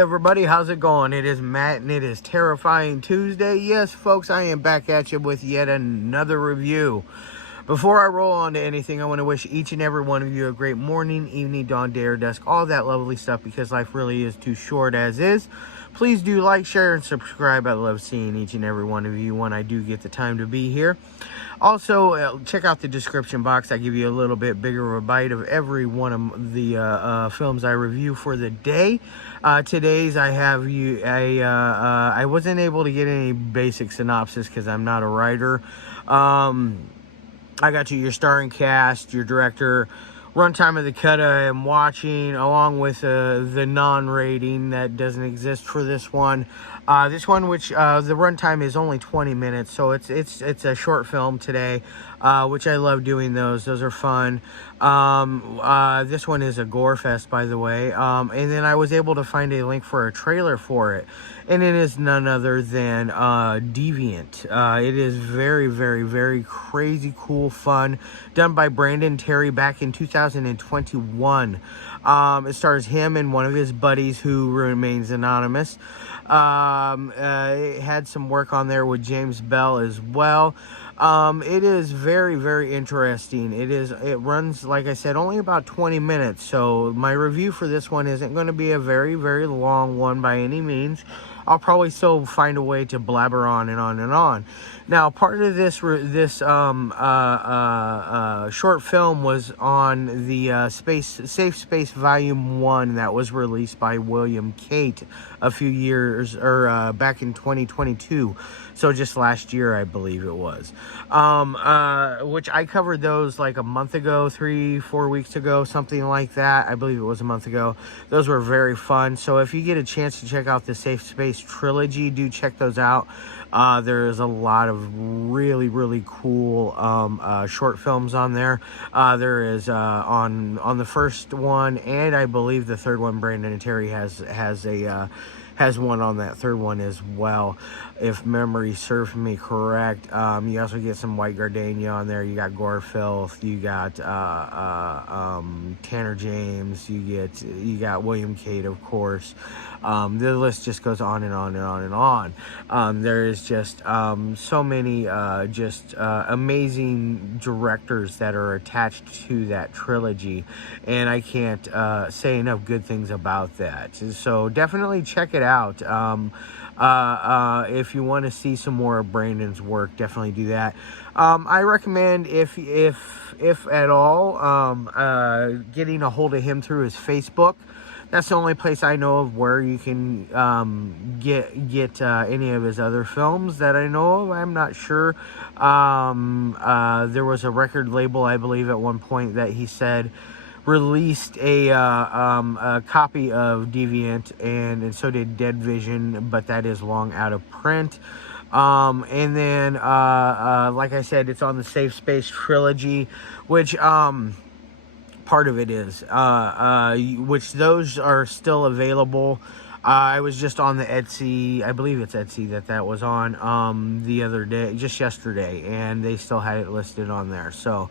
everybody, how's it going? It is Matt and it is Terrifying Tuesday. Yes, folks, I am back at you with yet another review. Before I roll on to anything, I want to wish each and every one of you a great morning, evening, dawn, day, or dusk, all that lovely stuff, because life really is too short as is. Please do like, share, and subscribe. I love seeing each and every one of you when I do get the time to be here. Also, check out the description box. I give you a little bit bigger of a bite of every one of the films I review for the day. Today's I have you. I wasn't able to get any basic synopsis because I'm not a writer. I got you your starring cast, your director, runtime of the cut I am watching, along with the non-rating that doesn't exist for this one. This one, which the runtime is only 20 minutes, so it's a short film today, which I love doing those. Those are fun. This one is a gore fest, by the way. And then I was able to find a link for a trailer for it, and it is none other than Deviant. It is very, very, very crazy, cool, fun, done by Brandon Terry back in 2021. It stars him and one of his buddies who remains anonymous. It had some work on there with James Bell as well. It is very, very interesting. It runs, like I said, only about 20 minutes. So my review for this one isn't going to be a very, very long one by any means. I'll probably still find a way to blabber on and on and on. Now, part of this short film was on the Safe Space Volume 1 that was released by William Cate a few years, or back in 2022. So just last year, I believe it was. Which I covered those like a month ago, 3-4 weeks ago, something like that. I believe it was a month ago. Those were very fun. So if you get a chance to check out the Safe Space trilogy, do check those out. There's a lot of really, really cool short films on there. There is on the first one, and I believe the third one, Brandon and Terry has one on that third one as well, if memory serves me correct. You also get some White Gardenia on there. You got Gore Filth. You got Tanner James. You got William Cate, of course. The list just goes on and on and on and on. There is just so many amazing directors that are attached to that trilogy, and I can't say enough good things about that. So definitely check it out. If you want to see some more of Brandon's work, definitely do that. I recommend, if at all, getting a hold of him through his Facebook. That's the only place I know of where you can get any of his other films that I know of. I'm not sure. There was a record label, I believe, at one point that he said released a copy of Deviant, and so did Dead Vision, but that is long out of print. And then, like I said, it's on the Safe Space trilogy, which part of it is, which those are still available. I was just on the Etsy, I believe it's Etsy that was on the other day, just yesterday, and they still had it listed on there. So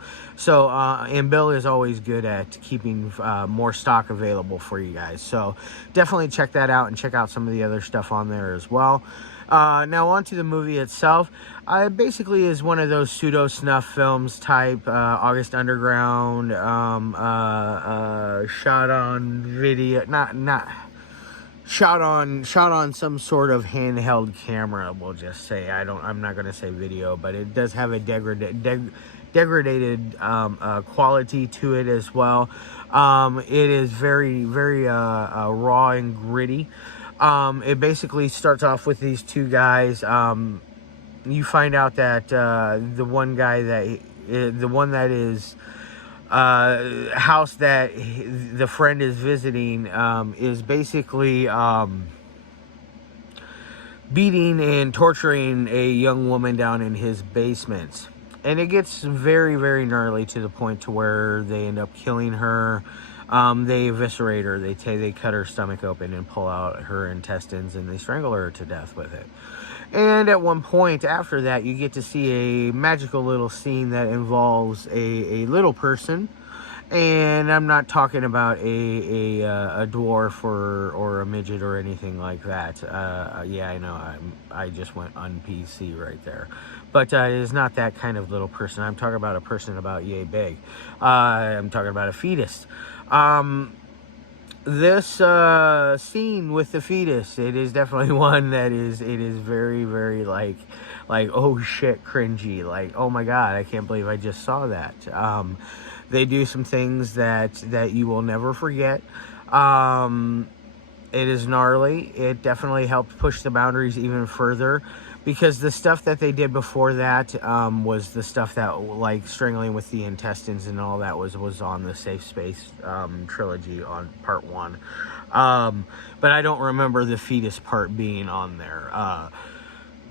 and Bill is always good at keeping more stock available for you guys. So definitely check that out and check out some of the other stuff on there as well. Now on to the movie itself. It basically is one of those pseudo snuff films type, August Underground, shot on video, shot on some sort of handheld camera, we'll just say. I'm not going to say video, but it does have a degraded quality to it as well. It is very, very raw and gritty. It basically starts off with these two guys. You find out that the one that is house that the friend is visiting is basically beating and torturing a young woman down in his basement. And it gets very, very gnarly to the point to where they end up killing her. They eviscerate her. They cut her stomach open and pull out her intestines, and they strangle her to death with it. And at one point after that, you get to see a magical little scene that involves a little person And I'm not talking about a dwarf or a midget or anything like that. Yeah, I know I just went on PC right there, but it is not that kind of little person. I'm talking about a person about yay big. I'm talking about a fetus. This scene with the fetus, it is definitely one that it is very, very like oh shit cringy, like oh my god, I can't believe I just saw that. They do some things that you will never forget. It is gnarly. It definitely helped push the boundaries even further, because the stuff that they did before that was the stuff that, like strangling with the intestines and all that, was on the Safe Space trilogy on part 1. But I don't remember the fetus part being on there.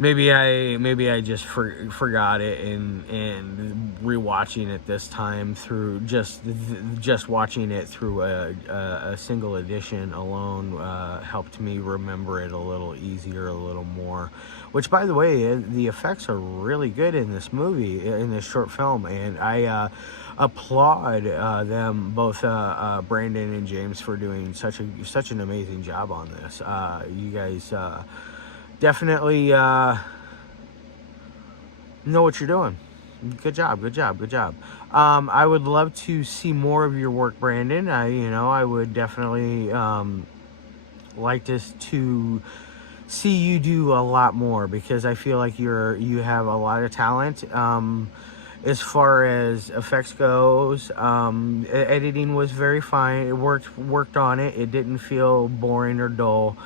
Maybe I just forgot it, and rewatching it this time through just watching it through a single edition alone helped me remember it a little easier, a little more. Which, by the way, the effects are really good in this movie, in this short film, and I applaud them both, Brandon and James, for doing such an amazing job on this. You guys. Definitely know what you're doing. Good job. I would love to see more of your work, Brandon. I would definitely like to see you do a lot more, because I feel like you have a lot of talent. As far as effects goes, editing was very fine. It worked on it. It didn't feel boring or dull.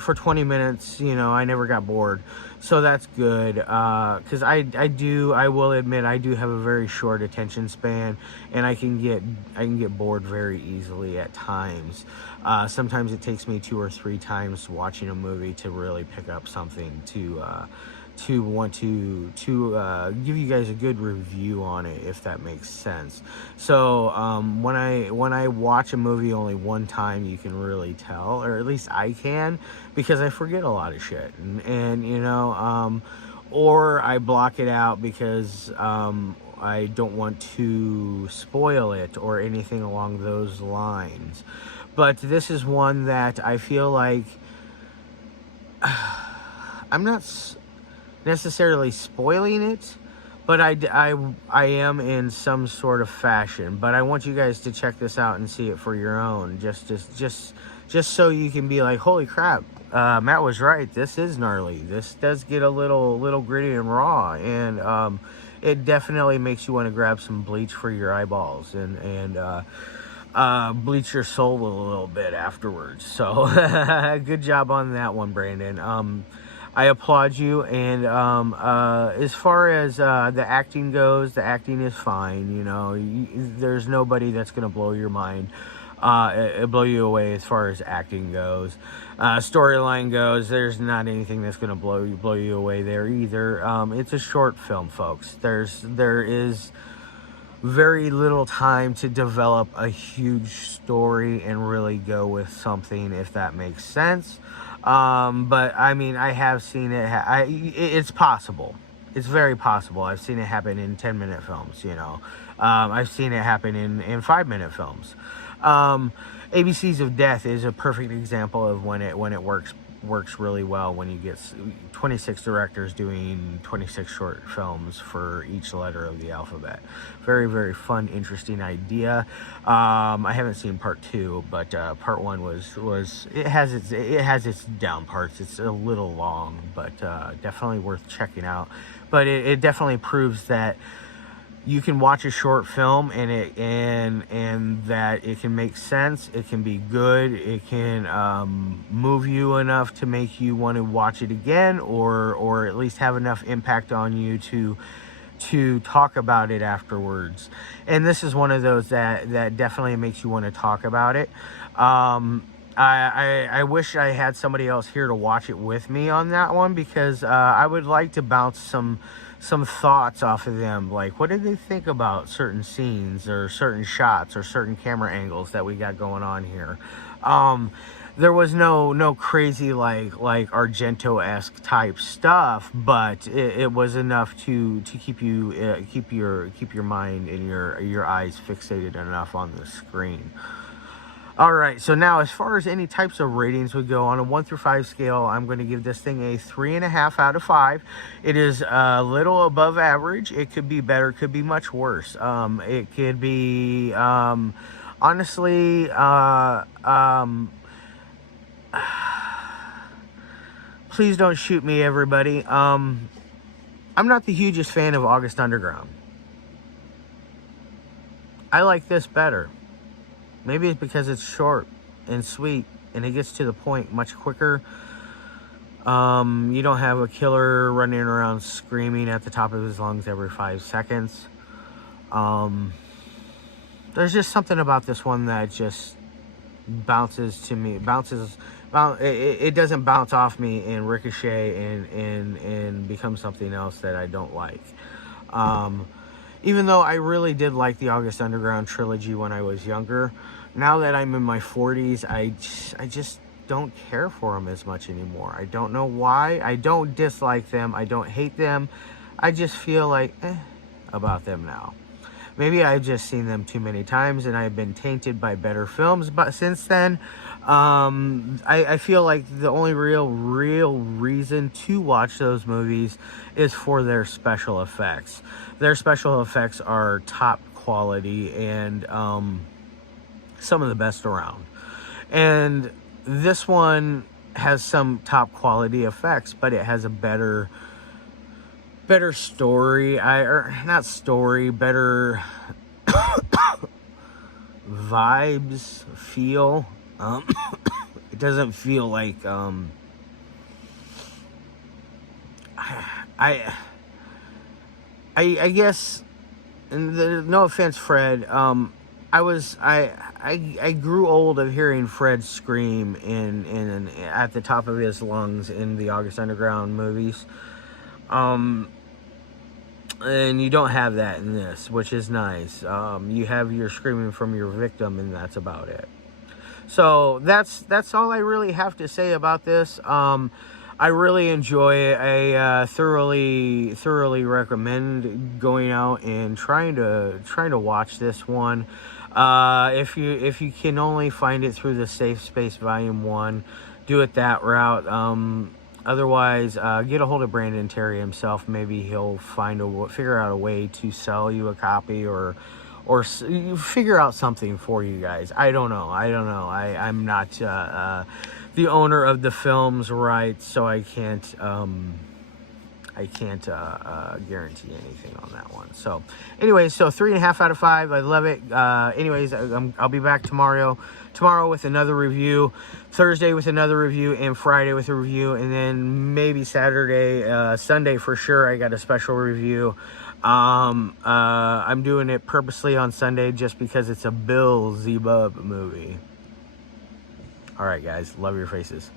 For 20 minutes, I never got bored, so that's good. Because I will admit, I do have a very short attention span, and I can get bored very easily at times. Sometimes it takes me 2 or 3 times watching a movie to really pick up something to want to give you guys a good review on it, if that makes sense. So when I watch a movie only one time, you can really tell, or at least I can, because I forget a lot of shit, and or I block it out because I don't want to spoil it or anything along those lines. But this is one that I feel like I'm not necessarily spoiling it, but I am in some sort of fashion. But I want you guys to check this out and see it for your own, just so you can be like, holy crap, Matt was right, this is gnarly. This does get a little gritty and raw, and it definitely makes you want to grab some bleach for your eyeballs and bleach your soul a little bit afterwards. So good job on that one, Brandon. I applaud you, and as far as the acting goes, the acting is fine. There's nobody that's going to blow your mind, blow you away as far as acting goes. Storyline goes, there's not anything that's going to blow you away there either. It's a short film, folks. There is very little time to develop a huge story and really go with something, if that makes sense. But I mean, I have seen it. It's possible. It's very possible. I've seen it happen in 10-minute films. I've seen it happen in 5-minute films. ABCs of Death is a perfect example of when it works really well, when you get 26 directors doing 26 short films for each letter of the alphabet. Very, very fun, interesting idea. I haven't seen part 2, but part 1 was it has its down parts. It's a little long, but definitely worth checking out. But it definitely proves that you can watch a short film and that it can make sense. It can be good. It can move you enough to make you want to watch it again, or at least have enough impact on you to talk about it afterwards. And this is one of those that definitely makes you want to talk about it. I wish I had somebody else here to watch it with me on that one, because I would like to bounce some thoughts off of them. Like, what did they think about certain scenes or certain shots or certain camera angles that we got going on here? There was no crazy like Argento-esque type stuff, but it was enough to keep you keep your mind and your eyes fixated enough on the screen. All right, so now as far as any types of ratings would go, on a 1 through 5 scale, I'm going to give this thing a 3.5 out of 5. It is a little above average. It could be better, could be much worse. It could be, honestly, please don't shoot me, everybody. I'm not the hugest fan of August Underground. I like this better. Maybe it's because it's short and sweet and it gets to the point much quicker. You don't have a killer running around screaming at the top of his lungs every 5 seconds. There's just something about this one that just bounces to me. It doesn't bounce off me and ricochet and become something else that I don't like. Even though I really did like the August Underground trilogy when I was younger, now that I'm in my 40s, I just don't care for them as much anymore. I don't know why. I don't dislike them. I don't hate them. I just feel like, about them now. Maybe I've just seen them too many times and I've been tainted by better films. But since then, I feel like the only real reason to watch those movies is for their special effects. Their special effects are top quality and some of the best around. And this one has some top quality effects, but it has a better story. Not story, better vibes, feel. It doesn't feel like I guess, and no offense, Fred. I grew old of hearing Fred scream in at the top of his lungs in the August Underground movies. And you don't have that in this, which is nice. You have your screaming from your victim, and that's about it. So that's all I really have to say about this. I really enjoy it. I thoroughly recommend going out and trying to watch this one. If you can only find it through the Safe Space Volume 1, do it that route. Otherwise, get a hold of Brandon Terry himself. Maybe he'll figure out a way to sell you a copy or figure out something for you guys. I don't know. I'm not the owner of the film's rights, so I can't guarantee anything on that one. So anyways, so 3.5 out of 5. I love it. Anyways, I'll be back tomorrow with another review, Thursday with another review, and Friday with a review, and then maybe Saturday, Sunday for sure, I got a special review. I'm doing it purposely on Sunday just because it's a Bill Zebub movie. All right, guys, love your faces.